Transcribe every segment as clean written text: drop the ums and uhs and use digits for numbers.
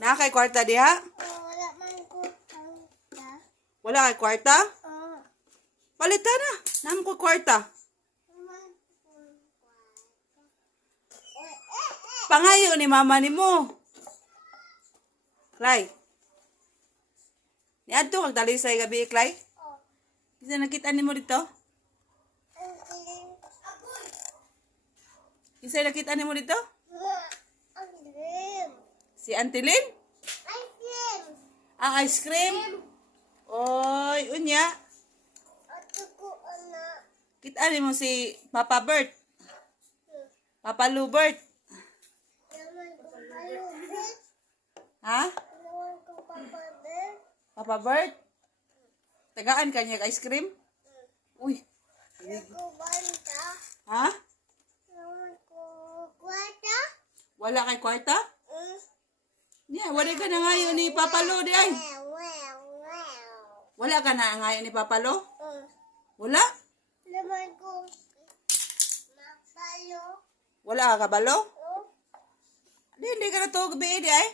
Na kay kwarta diha? Wala man ko kwarta. Wala kay kwarta? Oh, Palitan na. Naman ko kwarta. man ko kwarta. Pangayo ni mama ni mo. Clay. Niadto kag dalisay gabi, Clay? Oh, Isa nakita nimo dito? ang galing. Isa nakita nimo dito? Ang galing. Si Auntie Lynn? Ay, galing. Ang ice cream? Oy, unya. Ato ko, anak. Kita nimo si Papa Bert. Papa Lubert. Naman ko palubit. Ha? Naman ko papabit. Papa Bert? Tagaan kanya ice cream? Uy. Naku banta. Ha? Naman ko kwarta. Wala kay kwarta? Mm. Yeah, wala ka na ngayon ni Papa Lo di ay. Wow. Wala ka na ngayon ni Papa Lo? Wala? Naman ko mapalo. Wala ka kabalo? Oh, Hindi ka na to gabi di ay.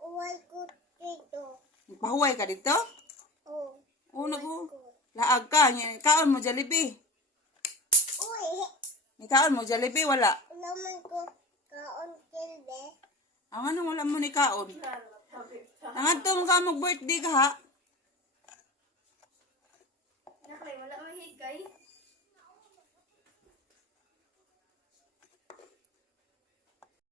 uwal ko dito. Pahuway ka dito? Oh, Una ko. Laag ka. Kaon mo Jollibee. uy. Kaon mo Jollibee, wala. Naman ko kaon kilbe. Ang ano wala mo ni kaon? Ang ato mo ka mag-birthday ka ha?